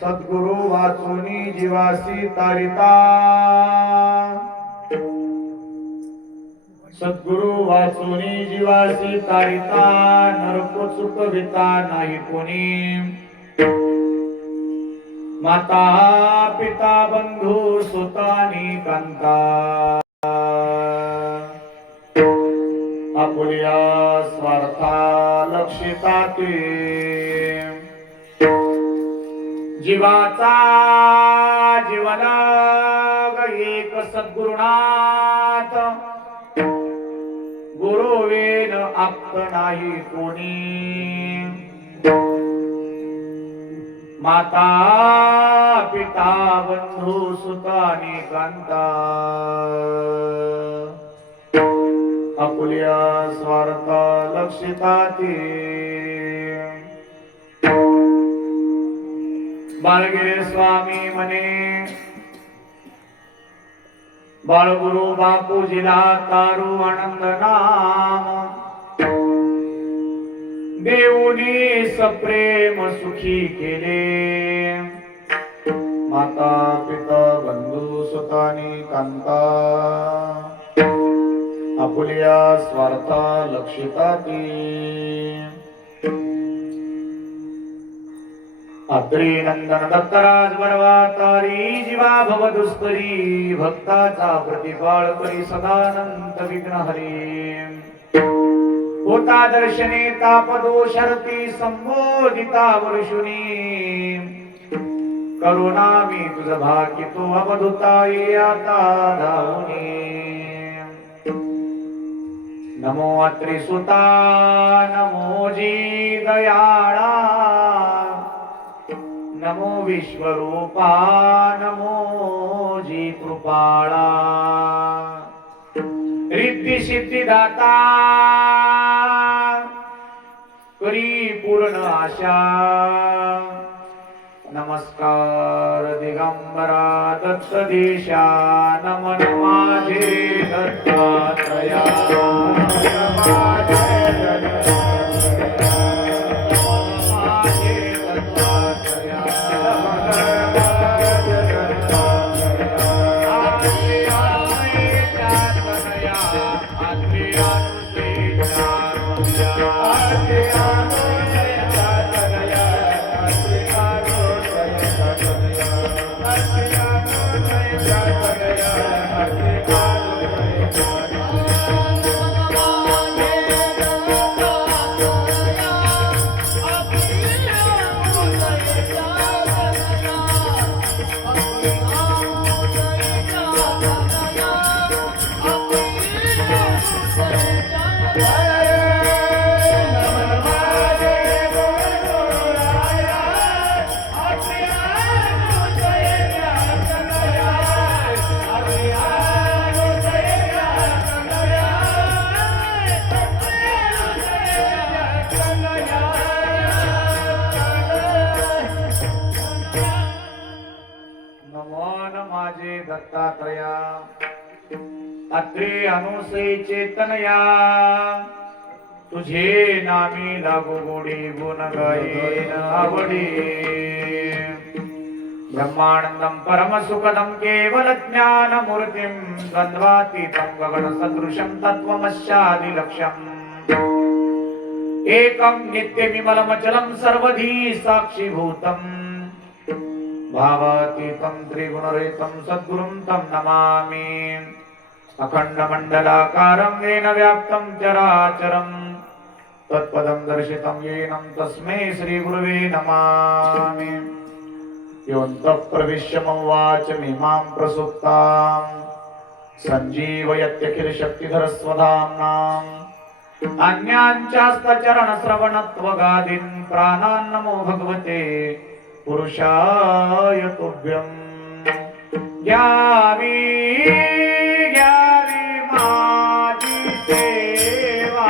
सद्गुरु वाचुनी जीवासी तारिता, सद्गुरु वाचुनी जीवासी तारिता, नरको चुकविता नाही कोणी। माता पिता बंधू सुतानी कांता, आपुल्या स्वार्था लक्षिता ते। जीवाचा जीवना एक सद्गुरुनाथ, गुरुवेन आप्त नाही कोणी। माता पिता बंधू सुतानी कांता, आपुल्या स्वार्था लक्षिता ते। बाळगिरे स्वामी म्हणे, बाळगुरु बापूजीला तारू आनंद नाम। देऊनी सप्रेम सुखी केले, माता पिता बंधू सुतानी कांता, आपुल्या स्वार्था लक्षिता ते। अत्रे नंदन दत्तराज बरवा तारी, जीवा भव दुष्करी भक्ताचा प्रतिपाळ करी सदानंद विघ्न हरी। होता दर्शने तापदोषरती संबोधिता वर्षुनी, करुणा मी तुझ भाकितो अवधुता ये आता धावुनी। नमो अत्रि सुता नमो जी दयाळा, नमो विश्वरूपा नमो जी कृपाळा। रिद्धी सिद्धिदाता करी पूर्ण आशा, नमस्कार दिगंबरा दत्त देशा। नमन माझे दत्तात्रया, दत्तात्रया। अत्रे अनुसे चेतनया, तुझे नामी लागू गोडी गुण गायेन आवडी। ब्रह्मानंदं परम सुखदं केवल ज्ञान मूर्तिं, द्वंद्वातीतं गगन सदृशं तत्त्वमस्यादिलक्ष्यम्। एकं नित्यमिमलमचलं सर्वधी साक्षीभूतम्, भावातीतं त्रिगुणरहितं सद्गुरुं तं नमामि। अखण्डमण्डलाकारं येन व्याप्तं चराचरं, तत्पदं दर्शितं येन तस्मै श्रीगुरुवे नमामि। योऽन्तः प्रविश्य मम वाचमिमां प्रसुप्तां, सञ्जीवयत्यखिलशक्तिधरस्वधाम्नां। अन्यांच्यास्त चरण श्रवणत्व गादीन प्राणान् नमो भगवते पुरुषाय तुभ्यं घ्यावी घ्यावी माझी सेवा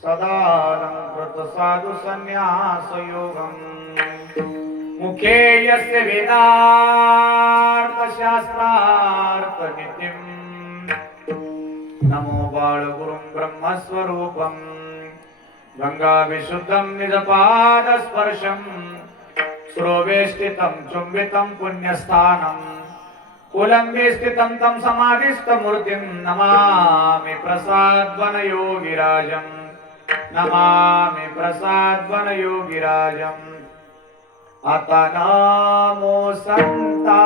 सदानंकृत साधु संन्यास योगम मुखे यस्य वेदार्थ शास्त्रार्थ नित्यं नमो बाळ गुरुं ब्रह्मस्वरूपं गंगा विशुद्धं निजपाद स्पर्शं श्रोवेष्टितं चुंबितं पुण्यस्थानं कुलंबे स्थितं तं समाधिस्थमूर्तिं नमामि प्रसादवन योगिराजम् नमामि प्रसादवन योगिराजम् आता नमो संता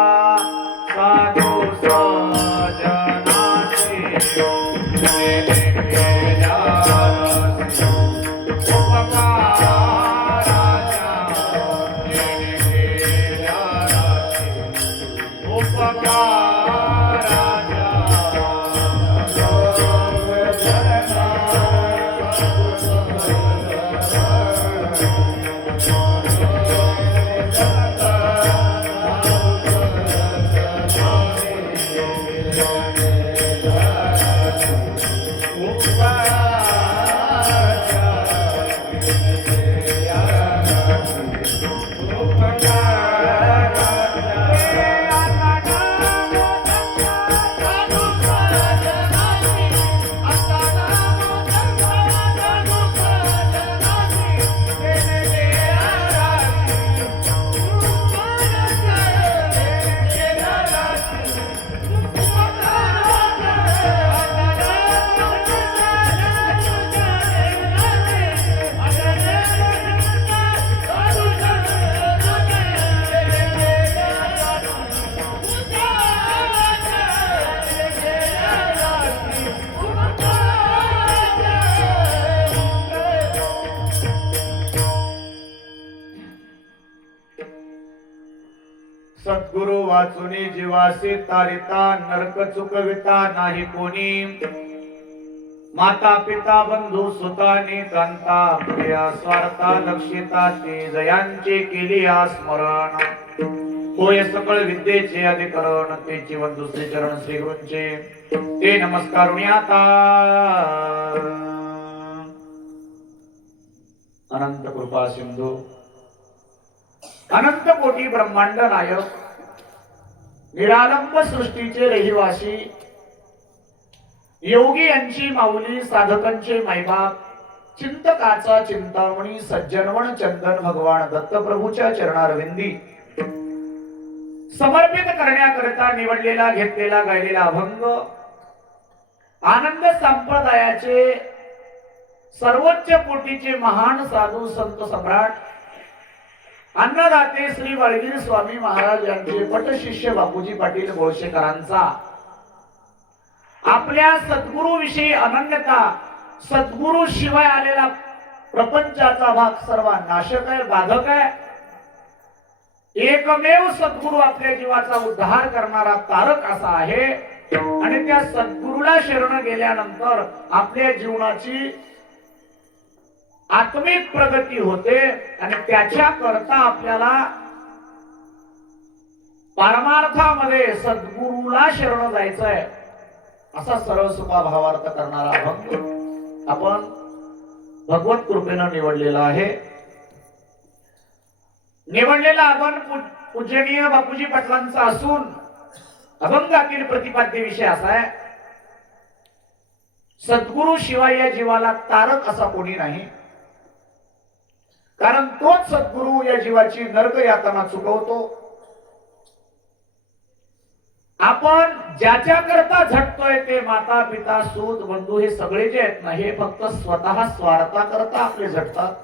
साधु सजनासे सद्गुरु वाचुनी जीवासी तारिता नरक चुकविता नाही कोणी माता पिता बंधू सुतानी कांता प्रिया स्वार्था लक्षिता ते जयांचे केली स्मरण होय सकळ विद्येचे अधिकरण ते जीवन दुसरे चरण श्री गुरूंचे ते नमस्कारुणी आता अनंत कृपा सिंधू अनंत कोटी ब्रह्मांड नायक निरालंब सृष्टीचे रहिवासी योगी यांची माऊली साधकांचे मायबाप चिंतकाचा चिंतामणी सज्जनवण चंदन भगवान दत्तप्रभूच्या चरणारविंदी समर्पित करण्याकरिता निवडलेला घेतलेला गायलेला अभंग आनंद संप्रदायाचे सर्वोच्च कोटीचे महान साधू संत सम्राट अन्नदाते श्री वाळगिरी स्वामी महाराज यांचे पटशिष्य बापूजी पाटील बोळशेकरांचा आपल्या सद्गुरु विषयी अनन्यता सद्गुरु शिवाय आलेला प्रपंचाचा भाग सर्व नाशक आहे बाधक आहे एकमेव सद्गुरु आपल्या जीवाचा उद्धार करणारा तारक असा आहे आणि त्या सद्गुरूला शरण गेल्यानंतर आपल्या जीवनाची आत्मिक प्रगती होते आणि त्याच्या करता आपल्याला परमार्थामध्ये सद्गुरूला शरण जायचंय असा सरळ सोपा भावार्थ करणारा अभंग आपण भगवत कृपेनं निवडलेला आहे. निवडलेला आपण पूजनीय बापूजी पाटलांचा असून अभंगातील प्रतिपाद्य विषय असा आहे, सद्गुरु शिवाय या जीवाला तारक असा कोणी नाही. कारण तोच सद्गुरु या जीवाची नरक यातना चुकवतो. आपण ज्याच्या करता झटतोय ते माता पिता सूत बंधू हे सगळे जे आहेत ना, हे फक्त स्वतः स्वार्था करता आपले झटतात.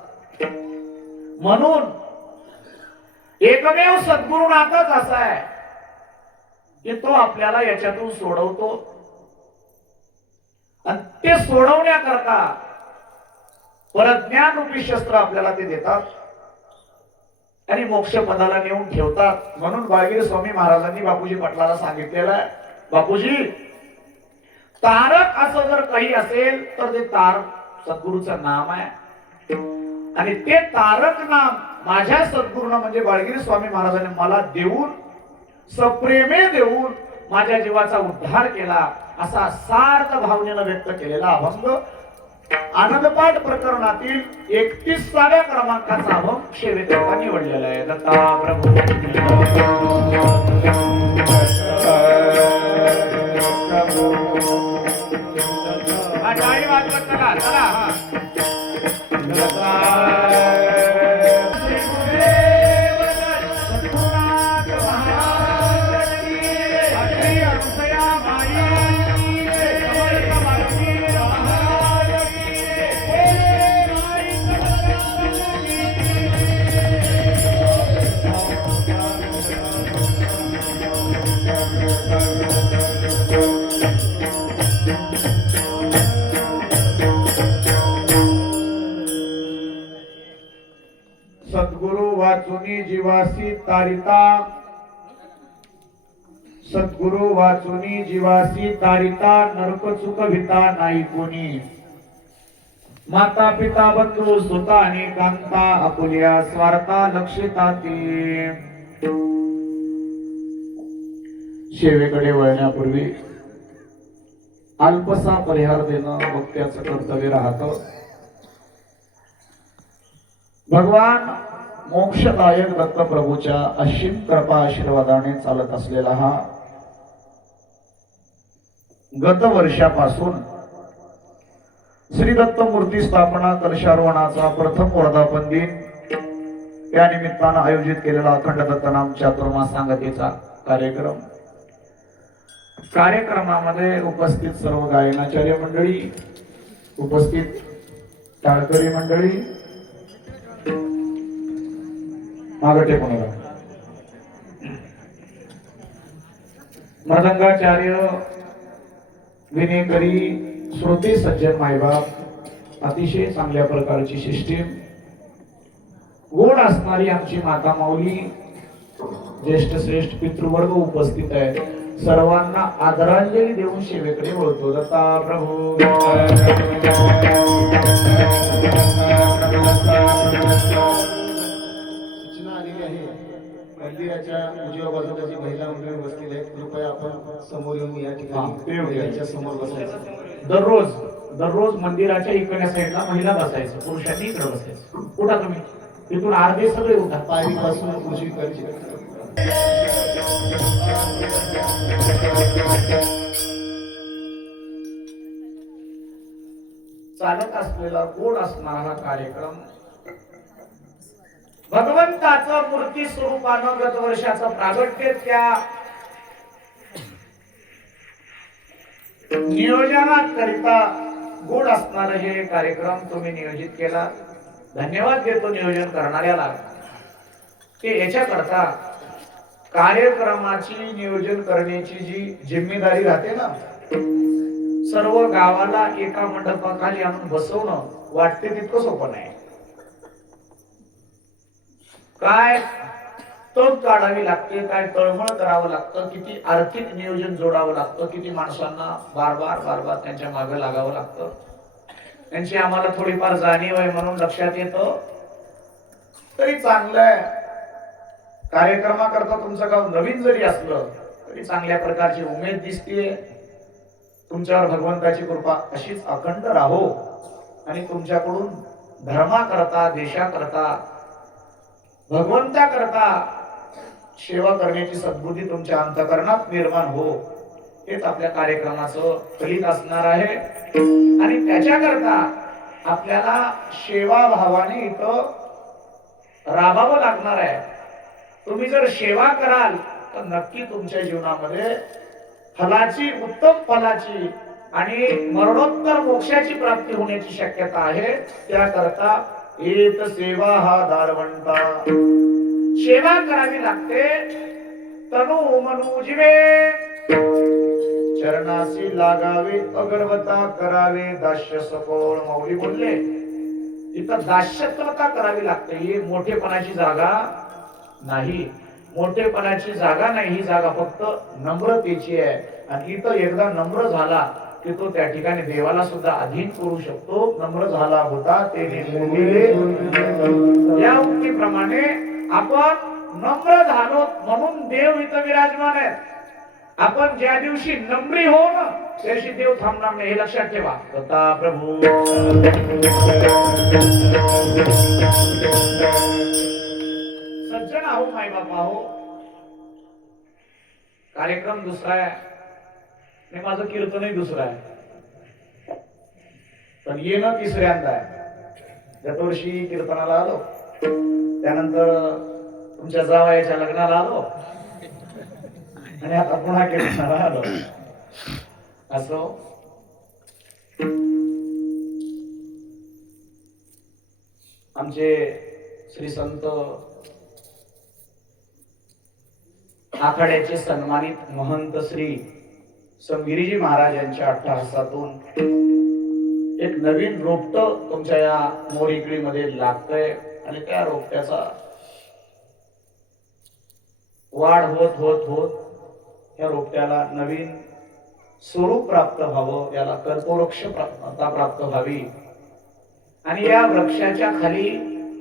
म्हणून एकमेव सद्गुरु नातच असा आहे की तो आपल्याला याच्यातून सोडवतो आणि ते सोडवण्याकरता परज्ञान रूपी शस्त्र आपल्याला ते देतात आणि मोक्ष पदाला नेऊन ठेवतात. म्हणून बाळगीर स्वामी महाराजांनी बापूजी पाटलाला सांगितलेलं आहे, बापूजी तारक असं जर काही असेल तर ते तारक सद्गुरूचं नाम आहे आणि ते तारक नाम माझ्या सद्गुरूनं म्हणजे बाळगीर स्वामी महाराजांनी मला देऊन सप्रेमे देऊन माझ्या जीवाचा उद्धार केला असा सार्थ भावनेनं व्यक्त केलेला अभंग आनंदपाठ प्रकरणातील 31व्या क्रमांकाचा अभंग सेवेकरता निवडलेला आहे. दत्ता प्रभू टाळी वाजवत चला चला. सद्गुरु वाचुनी जीवासी तारिता, सद्गुरु वाचुनी जीवासी तारिता, नरक चुकविता नाही कोणी. माता पिता बंधू सुता आणि कांता, आपुल्या स्वार्था लक्षिता ते. सेवेकडे वळण्यापूर्वी अल्पसा परिहार देणं भक्त्याचं कर्तव्य राहतं. भगवान मोक्षदायक दत्त प्रभूच्या असीम कृपा आशीर्वादाने चालत असलेला हा गत वर्षापासून श्री दत्त मूर्ती स्थापना कलशारोहणाचा प्रथम वर्धापन दिन या निमित्तानं आयोजित केलेला अखंड दत्तनाम चातुर्मास सांगतेचा कार्यक्रमामध्ये उपस्थित सर्व गायनाचार्य मंडळी, उपस्थित टाळकरी मंडळी, मागटे कोणाला मृदंगाचार्य, विनेकरी, श्रोते सज्जन मायबाप, अतिशय चांगल्या प्रकारची सिस्टीम, गोड असणारी आमची माता माऊली, ज्येष्ठ श्रेष्ठ पितृवर्ग उपस्थित आहे. सर्वांना आदरांजली देऊन सेवेकडे वळतो. दत्ता प्रभू मंदिराच्या उजव्या बाजूला जी महिला मंडळी बसलेली आहेत, कृपया आपण समोर येऊन या ठिकाणी समोर बसायचं. दररोज मंदिराच्या इकडच्या साईडला महिला बसायचं, पुरुषांनी इकडे बसायचं. उठा तुम्ही तिथून अर्धे सगळे उठा. पायरीपासून उजवीकडची चालत असलेला गोड असणारा हा कार्यक्रम भगवंताचं मूर्ती स्वरूपानं गत वर्षाचं प्रागट्य त्या नियोजनाकरिता गोड असणार हे कार्यक्रम तुम्ही नियोजित केला. धन्यवाद देतो नियोजन करणाऱ्याला. ते याच्याकरता कार्यक्रमाची नियोजन करण्याची जी जिम्मेदारी राहते ना, सर्व गावाला एका मंडपाखाली आणून बसवणं वाटते तितकं सोपं नाही. काय तग काढावी लागते, काय तळमळ करावं लागतं, किती आर्थिक नियोजन जोडावं लागतं, किती माणसांना बार बार त्यांच्या मागे लागावं लागतं. त्यांची आम्हाला थोडीफार जाणीव आहे म्हणून लक्षात येतं. तरी चांगलं आहे. कार्यक्रमाकरता तुमचं गाव नवीन जरी असलं तरी चांगल्या प्रकारची उमेद दिसतीये. तुमच्यावर भगवंताची कृपा अशीच अखंड राहो आणि तुमच्याकडून धर्माकरता, देशाकरता, भगवंताकरता सेवा करण्याची सद्बुद्धी तुमच्या अंतःकरणात निर्माण हो, हेच आपल्या कार्यक्रमाचं फलित असणार आहे. आणि त्याच्याकरता आपल्याला सेवा भावाने इथं राबावं लागणार आहे. तुम्ही जर सेवा कराल तर नक्की तुमच्या जीवनामध्ये फलाची, उत्तम फलाची आणि मरणोत्तर मोक्षाची प्राप्ती होण्याची शक्यता आहे. त्याकरता एक सेवा हा दारवंता, सेवा करावी लागते. तनु मनु जीवे चरणासी लागावे, अगरवता करावे, दास्य सकोळ. मौली बोलले इथं दास्यत्वता करावी लागते. ही मोठेपणाची जागा नाही, मोठेपणाची जागा नाही, ही जागा फक्त नम्रतेची आहे. आणि इथं एकदा नम्र झाला की तो त्या ठिकाणी देवाला सुद्धा अधीन करू शकतो. नम्र झाला होता ते निर्मोहिले. या उक्तीप्रमाणे आपण नम्र झालो म्हणून देव इथं विराजमान आहेत. आपण ज्या दिवशी नम्री हो ना त्या दिवशी देव थांबणार नाही, हे लक्षात ठेवा. तथा प्रभू सज्जन आहो, माय बाप आहो. कार्यक्रम दुसरा आहे आणि माझं कीर्तनही दुसरं आहे, पण येणं तिसऱ्यांदा आहे. गत वर्षी कीर्तनाला आलो, त्यानंतर तुमच्या जावयाच्या लग्नाला आलो आणि आता पुन्हा कीर्तनाला आलो. असो, आमचे श्री संत आखाड्याचे सन्मानित महंत श्री समगिरीजी महाराज यांच्या अट्टहासातून एक नवीन रोपट तुमच्या या मोरिकळीमध्ये लागतंय आणि त्या रोपट्याचा वाढ होत होत होत या रोपट्याला नवीन स्वरूप प्राप्त व्हावं, याला कल्पवृक्ष प्राप्त व्हावी आणि या वृक्षाच्या खाली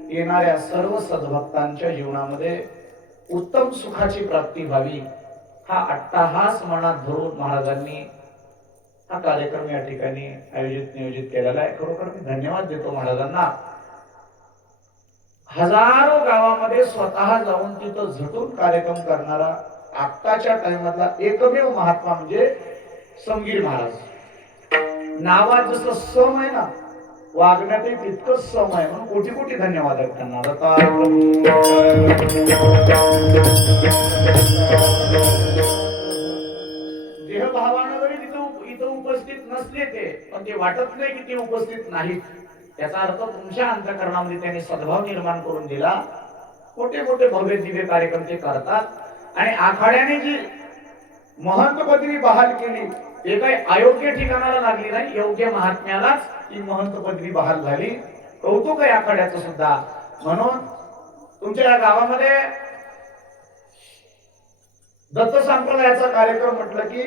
येणाऱ्या सर्व सद्भक्तांच्या जीवनामध्ये उत्तम सुखाची प्राप्ती व्हावी, हा अट्टहास मनात धरून महाराजांनी हा कार्यक्रम या ठिकाणी नियोजित केलेला आहे. खरोखर मी धन्यवाद देतो महाराजांना. हजारो गावामध्ये स्वतः जाऊन तिथं झटून कार्यक्रम करणारा आत्ताच्या टाइमातला एकमेव महात्मा म्हणजे समगिरी महाराज. नावात जसं सम आहे ना, वागण्यातही तितकंच सम आहे, म्हणून कोटी कोटी धन्यवाद आहेत त्यांना. देहभावानं जरी इथं उपस्थित नसले ते, पण ते वाटत नाही की ते उपस्थित नाहीत. त्याचा अर्थ तुमच्या अंतःकरणामध्ये त्यांनी सद्भाव निर्माण करून दिला. मोठे मोठे भव्य दिव्य कार्यक्रम ते करतात आणि आखाड्याने जी महंत पदवी बहाल केली ते काही अयोग्य ठिकाणाला लागली नाही, योग्य महात्म्यालाच ही महंत पदवी बहाल झाली. कौतुक आहे आखाड्याचं सुद्धा. म्हणून तुमच्या या गावामध्ये दत्त संप्रदायाचा कार्यक्रम म्हटलं की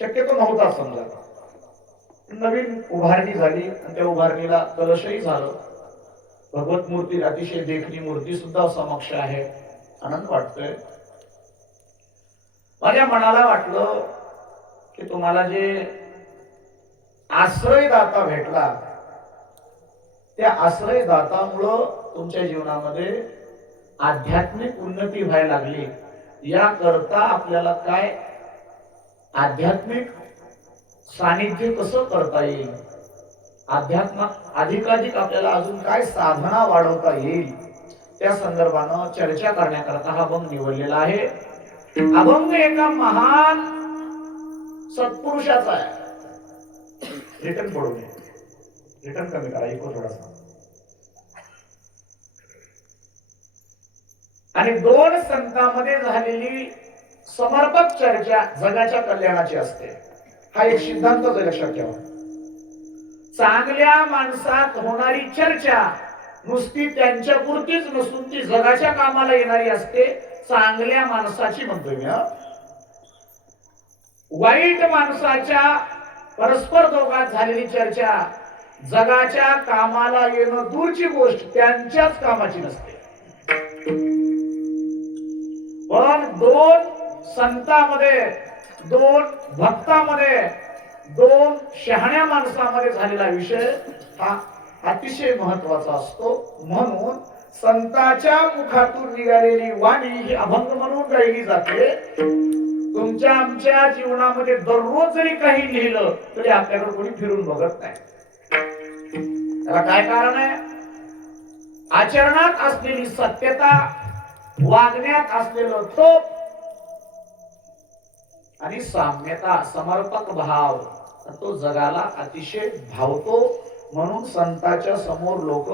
शक्यतो नव्हता समजा. नवीन उभारणी झाली आणि त्या उभारणीला कलशही झालं. भगवत मूर्ती, अतिशय देखणी मूर्ती सुद्धा समक्ष आहे. आनंद वाटतोय. माझ्या मनाला वाटलं की तुम्हाला जे आश्रयदाता भेटला त्या आश्रयदातामुळं तुमच्या जीवनामध्ये आध्यात्मिक उन्नती व्हायला लागली. याकरता आपल्याला काय आध्यात्मिक सानिध्य कसं करता येईल, अध्यात्मात अधिकाधिक आपल्याला अजून काय साधना वाढवता येईल, त्या संदर्भानं चर्चा करण्याकरता हा अभंग निवडलेला आहे. अभंग एका महान सत्पुरुषाचा आहे. रिटर्न पडू नये, रिटर्न कमी करा, इको थोडासा. आणि दोन संतांमध्ये झालेली समर्पक चर्चा जगाच्या कल्याणाची असते. हा एक सिद्धांत लक्षात ठेवा. चांगल्या माणसात होणारी चर्चा नुसती त्यांच्या पुरतीच नसून ती जगाच्या कामाला येणारी असते. चांगल्या माणसाची म्हणतोय मी. वाईट माणसाच्या परस्पर दोघात झालेली चर्चा जगाच्या कामाला येणं दूरची गोष्ट, त्यांच्याच कामाची नसते. पण दोन संतांमध्ये, दोन भक्तांमध्ये, दोन शहाण्या माणसामध्ये झालेला विषय हा अतिशय महत्वाचा असतो. म्हणून संतांच्या मुखातून निघालेली वाणी ही अभंग म्हणून गायली जाते. तुमच्या आमच्या जीवनामध्ये दररोज जरी काही लिहिलं तरी आपल्याकडे कोणी फिरून बघत नाही. त्याला काय कारण आहे? आचरणात असलेली सत्यता, वागण्यात असलेलं तोप आणि साम्यता, समर्पक भाव, तो जगाला अतिशय भावतो. म्हणून संतांच्या समोर लोक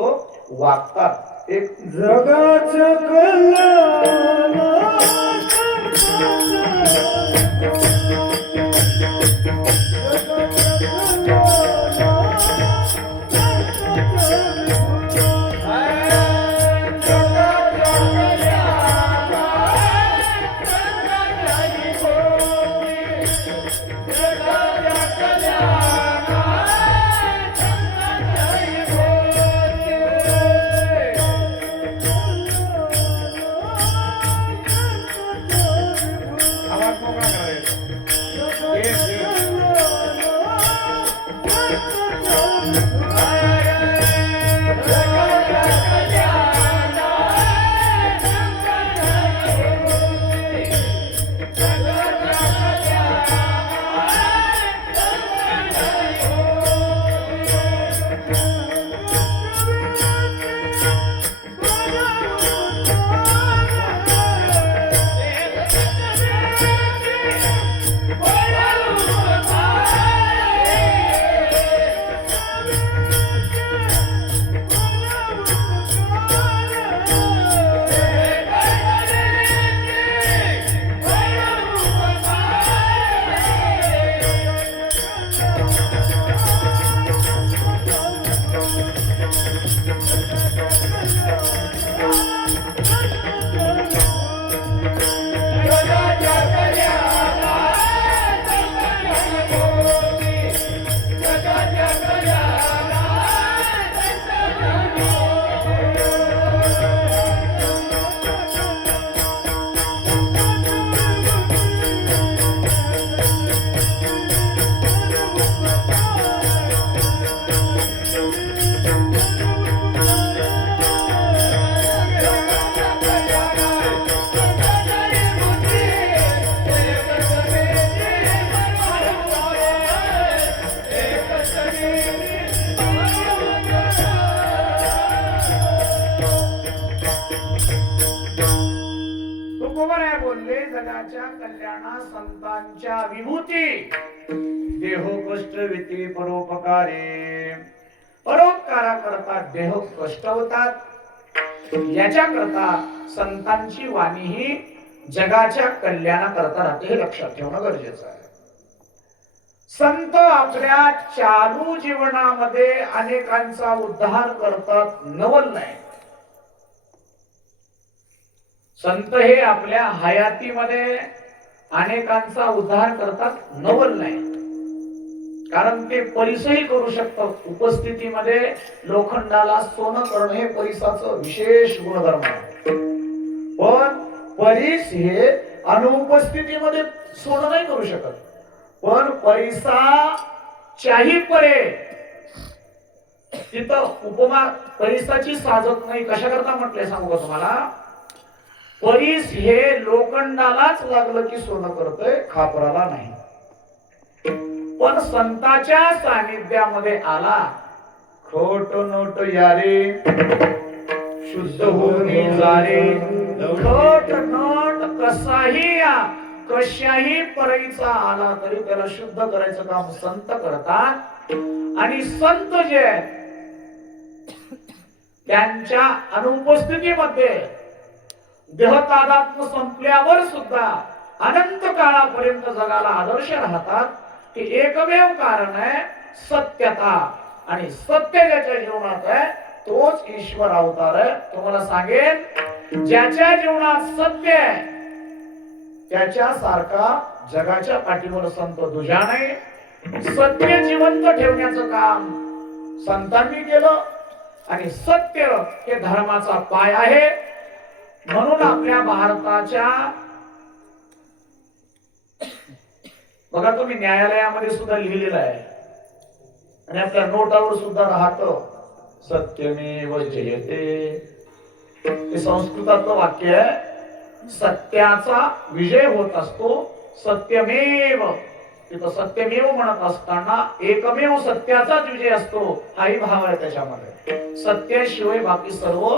वागतात. एक जगाचं कल्याण कल्याणा संतांच्या विभूती देहो कष्ट विती परोपकारे. परोपकारा करता देह कष्ट होतात. याच्या करता संतांची वाणी ही जगाच्या कल्याणा करता राहते, हे लक्षात ठेवणं गरजेचं आहे. संत आपल्या चालू जीवनामध्ये अनेकांचा उद्धार करतात, नवल नाही. संत हे आपल्या हयातीमध्ये अनेकांचा उद्धार करतात, नवल नाही. कारण ते परिसही करू शकतात. उपस्थितीमध्ये लोखंडाला सोनं करणं हे परिसाचं विशेष गुणधर्म आहे. पण परिस हे अनुपस्थितीमध्ये सोनं नाही करू शकत. पण परिसाच्याही परे तिथं उपमा परिसाची साजत नाही. कशा करता म्हटलंय सांगू का तुम्हाला? परीस हे लोखंडालाच लागलं की सोनं करतंय, खापराला नाही. पण संतांच्या सानिध्यामध्ये आला, खोट नोट यारे शुद्ध होऊन जारे. खोट नोट कसाही या कशाही परीचा आला तरी त्याला शुद्ध करायचं काम संत करतात. आणि संत जे त्यांच्या अनुपस्थितीमध्ये देहतादात्म्य संपल्यावर सुद्धा अनंत काळापर्यंत जगाला आदर्श राहतात. हे एकमेव कारण आहे सत्यता. आणि सत्य ज्याच्या जीवनात आहे तोच ईश्वर अवतार आहे. तुम्हाला सांगेन, ज्याच्या जीवनात सत्य आहे त्याच्यासारखा जगाच्या पाठीवर संत दुजा नाही. सत्य जिवंत ठेवण्याचं काम संतांनी केलं आणि सत्य हे धर्माचा पाय आहे. म्हणून आपल्या भारताच्या, बघा तुम्ही न्यायालयामध्ये सुद्धा लिहिलेलं आहे आणि आपल्या नोटावर सुद्धा राहतं, सत्यमेव जयते. हे संस्कृतातलं वाक्य आहे. सत्याचा विजय होत असतो. सत्यमेव, तिथं सत्यमेव म्हणत असताना एकमेव सत्याचाच विजय असतो हाही भाव आहे त्याच्यामध्ये. सत्याशिवाय बाकी सर्व